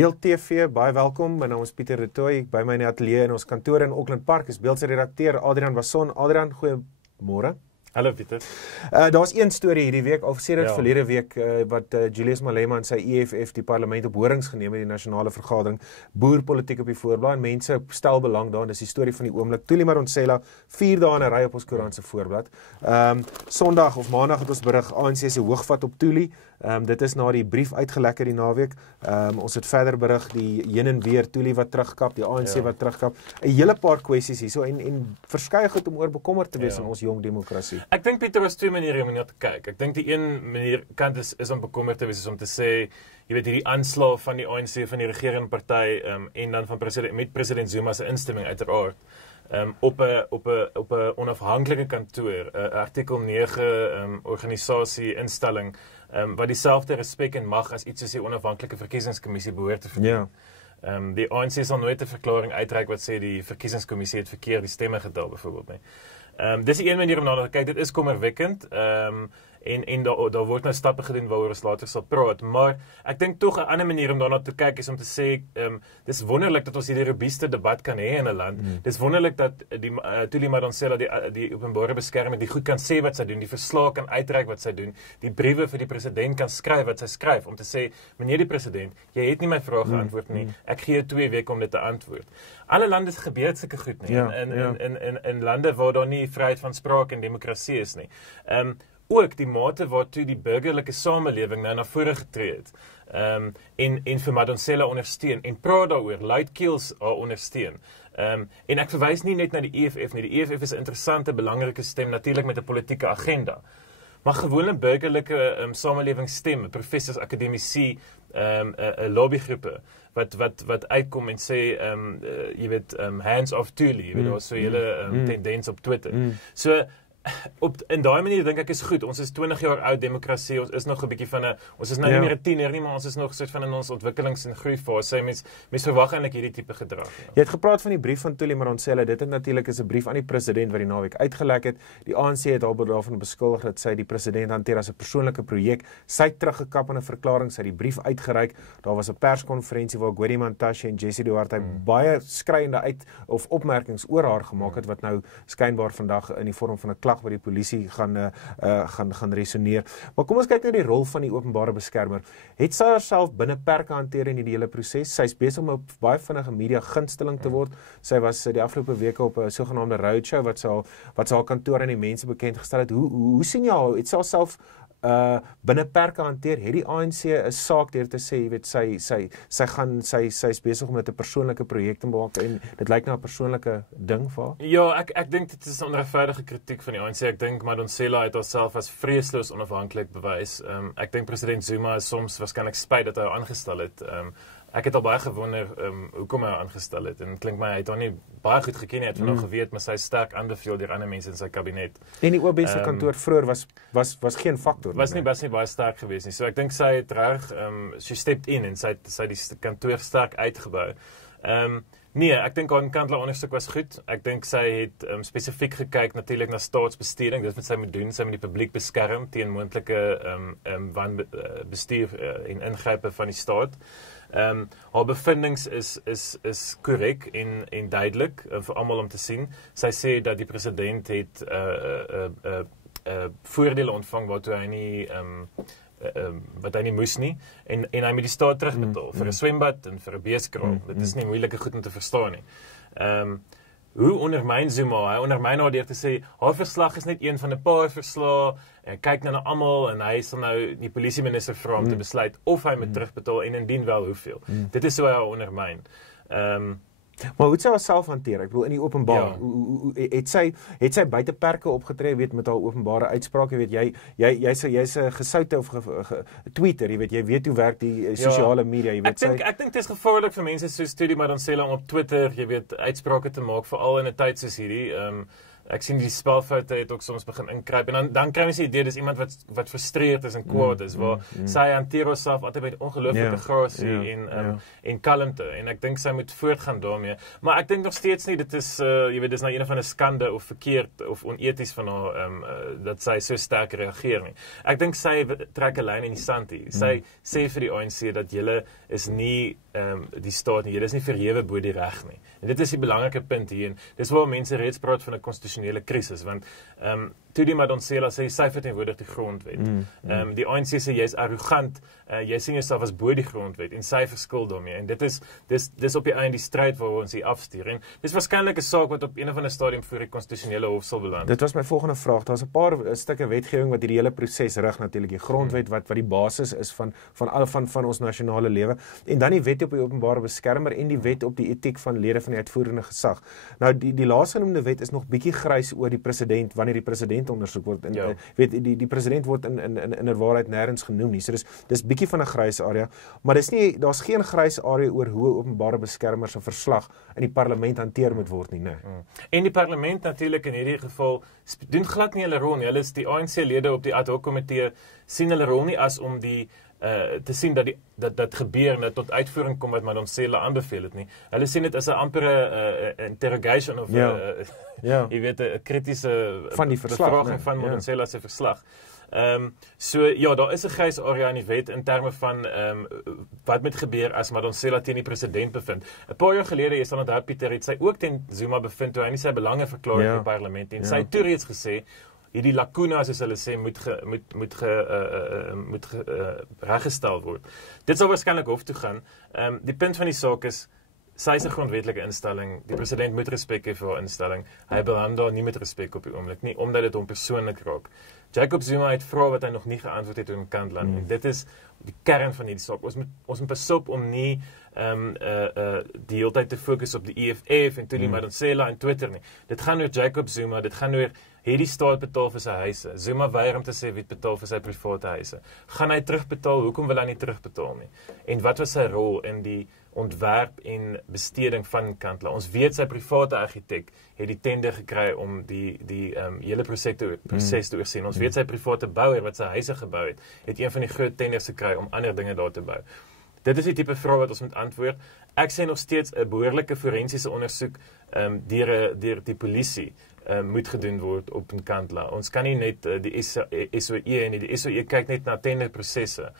Beeld TV, baie welkom. My naam is Pieter de Tooy, by my in die ateljee in ons kantoor in Auckland Park is Beeld se redakteur Adrian Wasson. Adrian, goeiemôre. Hallo Pieter. Daar's een storie hierdie week, of sedert verlede week, wat Julius Malema en sy EFF die parlement op horings geneem het, die nasionale vergadering, boerpolitiek op die voorblad, en mense stel belang daarin, dis die storie van die oomblik. Thuli Madonsela, 4 dae in 'n ry op ons koerant se voorblad. Sondag of maandag het ons berig, ANC se hoogvat op Thuli. Dit is na die brief uitgelekker die naweek. Ons het verder berig, die heen en weer, Thuli wat terugkap, die ANC wat terugkap. 'n hele paar kwessies hierso, en verskeie goed om oor bekommerd te wees in ons jong demokrasie. Ek dink Pieter was twee maniere om na te kyk. Ek dink die een kant is om bekommerd te wees, is om te sê, jy weet, hierdie aanslag van die ANC, van die regerende party, en dan van met president Zuma se instemming uiteraard, op 'n onafhanklike kantoor, artikel 9 organisasie, instelling, wat dieselfde respek en mag as iets soos die onafhanklike verkiesingskommissie behoort te verdien. Die ANC sal nooit 'n verklaring uitreik wat sê die verkiesingskommissie het verkeerd die stemme getel byvoorbeeld nie. Dis die een manier om na te kyk. Dit is kommerwekkend. En daar word nou stappe gedoen waaroor ons later sal praat, maar ek dink tog 'n ander manier om daarna te kyk is om te sê, dis wonderlik dat ons hierdie robuuste debat kan hê in 'n land. Dis wonderlik dat Thuli Madonsela die openbare beskermer die goed kan sê wat sy doen, die verslae kan uitreik wat sy doen, die briewe vir die president kan skryf wat sy skryf, om te sê, meneer die president, jy het nie my vrae geantwoord nie, ek gee jou 2 weke om dit te antwoord. Alle lande gebeur sulke goed nie, in lande waar daar nie vryheid van spraak en demokrasie is nie. Ook die mate waartoe die burgerlike samelewing nou na vore getree het, en vir Madonsela ondersteun, en praat daaroor, luidkeels ondersteun. En ek verwys nie net na die EFF nie, die EFF is 'n interessante, belangrike stem, natuurlik met 'n politieke agenda. Maar gewone burgerlike samelewingsstemme, professors, akademici, lobbygroepe, wat uitkom en sê, jy weet, hands off Thuli, jy weet, daar is so 'n hele tendens op Twitter. So, in daai manier dink ek is goed. Ons is 20 jaar oud demokrasie. Ons is nog 'n bietjie van 'n ons is nou nie meer 'n tiener nie, maar ons is nog soort van in ons ontwikkelings- en groeifase. Mens verwag eintlik hierdie tipe gedrag. Jy het gepraat van die brief van Thuli Madonsela. Dit het natuurlik is 'n brief aan die president wat die naweek uitgelek het. Die ANC het daarvan beskuldig dat sy die president hanteer as 'n persoonlike projek. Sy het teruggekap in 'n verklaring, sy het die brief uitgereik. Daar was 'n perskonferensie waar Gwedi Mantashe en Jessie Duarte baie skreiende opmerkings oor haar gemaak het, wat nou skynbaar vandag in die vorm van 'n klag waar die polisie gaan resoneer. Maar kom ons kyk nou die rol van die openbare beskermer. Het sy haarself binne perke hanteer in die hele proses? Sy is besig om 'n baie vinnige media gunsteling te word. Sy was die afgelope weke op 'n sogenaamde roadshow wat sy haar kantoor aan die mense bekend gestel het. Hoe sien jy haar? Het sy haarself binne perke hanteer? Het die ANC 'n saak deur te sê, jy weet, sy is besig om dit 'n persoonlike projek te maak en dit lyk na 'n persoonlike ding vir haar? Ja, ek dink dit is 'n onregverdige kritiek van die ANC. Ek dink Madonsela het haarself as vreesloos onafhanklik bewys. Ek dink president Zuma is soms waarskynlik spyt dat hy haar aangestel het. Ek het al baie gewonder hoekom hy haar aangestel het. En klink my hy het haar nie baie goed geken nie, hy het van haar geweet, maar sy is sterk aanbeveel deur ander mense in sy kabinet. En die OB se kantoor vroeër was geen faktor. Was nie baie sterk geweest nie. So ek dink sy het reg she stepped in en sy het die kantoor sterk uitgebou. Nee, ek dink haar Nkandla ondersoek was goed. Ek dink sy het spesifiek gekyk natuurlik na staatsbesturing. Dit wat sy moet doen, sy moet die publiek beskerm teen moontlike wanbestuur en ingrype van die staat. Haar bevindings is korrek en duidelik vir almal om te sien. Sy sê dat die president het voordele ontvang wat hy nie moes nie, en hy moet die staat terugbetaal vir 'n swembad en vir 'n beeskraal. Dit is nie moeilike goed om te verstaan nie. Hoe ondermyn Zuma? Hy ondermyn haar deur te sê, haar verslag is net een van 'n paar verslae, en kyk nou na almal, en hy sal nou die polisieminister vra om te besluit of hy moet terugbetaal, en indien wel, hoeveel. Dit is so hy haar ondermyn. Maar hoe het sy haarself hanteer? Ek bedoel, in die openbaar, het sy buite perke opgetree, weet, met haar openbare uitsprake, weet, jy's 'n gesoute of Twitter, jy weet hoe werk die sosiale media, jy weet. Ek dink dit is gevaarlik vir mense soos Thuli Madonsela om op Twitter, jy weet, uitsprake te maak, veral in 'n tyd soos hierdie. ek sien die spelfoute het ook soms begin inkruip en dan kry mens die idee dis iemand wat frustreerd is en kwaad is waar sy hanteer haarself altyd met ongelooflike grasie en kalmte en ek dink sy moet voortgaan daarmee maar ek dink nog steeds nie dit is jy weet dis nou een van 'n skande of verkeerd of oneties van haar dat sy so sterk reageer nie. Ek dink sy trek 'n lyn in die sand hier. Sy sê vir die ANC dat julle is nie die staat nie, julle is nie verhewe bo die reg nie. En dit is die belangrike punt hier en dis waar mense reeds praat van 'n konstitusionele krisis want Thuli Madonsela sê sy verteenwoordig die grondwet. Die ANC sê jy is arrogant, jy sien jouself as bo die grondwet en sy verskil daarmee. En dis op die einde die stryd waar ons hier afstuur. En dis waarskynlik 'n saak wat op een of ander stadium voor die konstitusionele hof sal beland. Dit was my volgende vraag. Daar's 'n paar stukke wetgewing wat hierdie hele proses rig natuurlik. Die grondwet wat die basis is van ons nasionale lewe en dan die wet op die openbare beskermer en die wet op die etiek van lede van die uitvoerende gesag. Nou die laasgenoemde wet is nog bietjie grys oor die president wanneer die president ondersoek word. Weet die president word in waarheid nêrens genoem nie. So dis bietjie van 'n grys area, maar daar's geen grys area oor hoe openbare beskermer se verslag in die parlement hanteer moet word nie, En die parlement natuurlik in hierdie geval doen glad nie hulle rol nie. Hulle is die ANC-lede op die ad hoc komitee sien hulle rol nie as om die te sien dat gebeur en dat tot uitvoering kom wat Madonsela aanbeveel het nie. Hulle sien dit as 'n ampere interrogation of jy weet 'n kritiese van die bevraging van Madonsela se verslag. So ja, daar is 'n grys area in die wet in terme van wat moet gebeur as Madonsela teen die president bevind. 'n Paar jaar gelede, jy sal onthou Pieter, het sy ook teen Zuma bevind toe hy nie sy belange verklaar in die parlement en sy het toe reeds gesê hierdie lakuna soos hulle sê moet reggestel word. Dit sal waarskynlik hof toe gaan. Die punt van die saak is sy is 'n grondwetlike instelling. Die president moet respek hê vir haar instelling. Hy behandel haar nie met respek op die oomblik nie, omdat dit hom persoonlik raak. Jacob Zuma het vrae wat hy nog nie geantwoord het oor Nkandla nie. Dit is die kern van hierdie saak. Ons moet pas op om nie die hele tyd te fokus op die EFF en Thuli Madonsela en Twitter nie. Dit gaan oor Jacob Zuma, dit gaan oor hierdie staat betaal vir sy huise. Zuma weier om te sê wie betaal vir sy private huise. Gaan hy terugbetaal? Hoekom wil hy nie terugbetaal nie? En wat was sy rol in die ontwerp en besteding van Nkandla? Ons weet sy private argitek het die tender gekry om die hele proses te oorsien. Ons weet sy private bouer wat sy huise gebou het een van die groot tenders gekry om ander dinge daar te bou. Dit is die tipe vraag wat ons moet antwoord. Ek sê nog steeds 'n behoorlike forensiese ondersoek deur die polisie moet gedoen word op Nkandla. Ons kan nie net die SOE en die SOE kyk net na tenderprosesse,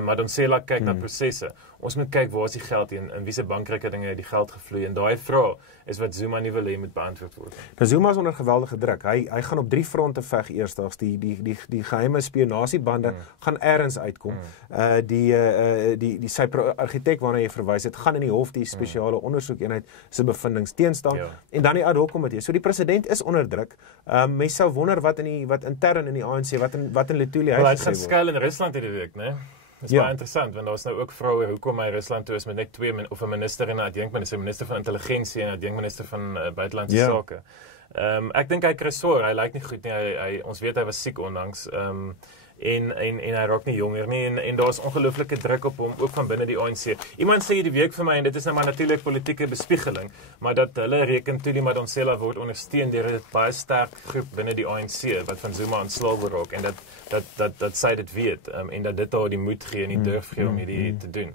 Madonsela kyk na prosesse. Ons moet kyk waar is die geld in wie se bankrekeninge het die geld gevloei en daai vraag is wat Zuma nie wil hê moet beantwoord word. Nou Zuma is onder geweldige druk. Hy gaan op 3 fronte veg eerstens. Die geheime spionasiebande gaan eers uitkom. Sy argitek waarna jy verwys het, gaan in die hof die spesiale ondersoekeenheid se bevindinge teenstaan en dan die ad hoc komitee. So die president is onder druk. Mens sou wonder wat intern in die ANC, wat in Luthuli hy gaan skuil in Rusland hierdie week, né? Dit is baie interessant, want daar is nou ook vroue hoekom hy Rusland toe is met net 2 of 'n minister en 'n adjunkminister, minister van intelligensie en 'n adjunkminister van buitelandse sake. Ek dink hy kry swaar, hy lyk nie goed nie. Ons weet hy was siek onlangs. En hy raak nie jonger nie en daar's ongelooflike druk op hom ook van binne die ANC. Iemand sê hierdie week vir my en dit is nou maar natuurlik politieke bespiegeling, maar dat hulle reken Thuli Madonsela word ondersteun deur 'n baie sterk groep binne die ANC wat van Zuma ontslae word raak en dat sy dit weet en dat dit haar die moed gee en die durf gee om hierdie te doen.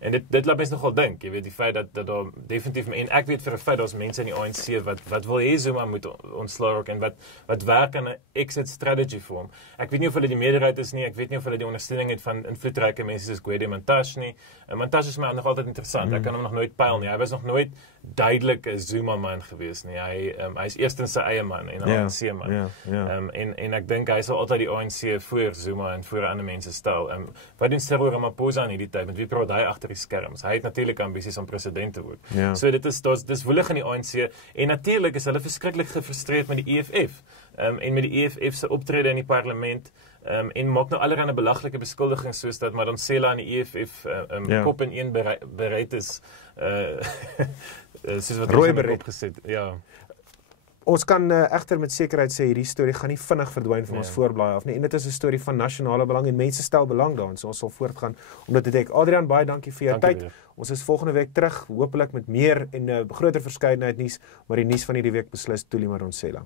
En dit laat mens nogal dink, jy weet die feit dat daar definitief en ek weet vir 'n feit daar's mense in die ANC wat wil hê Zuma moet ontslae raak en wat werk aan 'n exit strategy vir hom. Ek weet nie of hulle die meerderheid is nie, ek weet nie of hulle die ondersteuning het van invloedryke mense soos Gwede Mantashe nie. Mantashe is my nog altyd interessant. Ek kan hom nog nooit pyl nie. Hy was nog nooit duidelik 'n Zuma man gewees nie. Hy is eerstens sy eie man en 'n ANC man. En ek dink hy sal altyd die ANC voor Zuma en voor ander mense stel. Wat doen Cyril Ramaphosa in hierdie tyd? Met wie praat hy agter die skerms? Hy het natuurlik ambisies om president te word. So dis woelig in die ANC en natuurlik is hulle verskriklik gefrustreerd met die EFF. En met die EFF se optrede in die parlement en maak nou allerlei belaglike beskuldigings soos dat Madonsela en die EFF kop in een bereid is soos wat rooi beret opgeset. Ja. Ons kan egter met sekerheid sê hierdie storie gaan nie vinnig verdwyn van ons voorblaai af nie en dit is 'n storie van nasionale belang en mense stel belang daarin, so ons sal voortgaan om dit te dek. Adrian, baie dankie vir jou tyd. Ons is volgende week terug, hopelik met meer en groter verskeidenheid nuus, maar die nuus van hierdie week beslis Thuli Madonsela.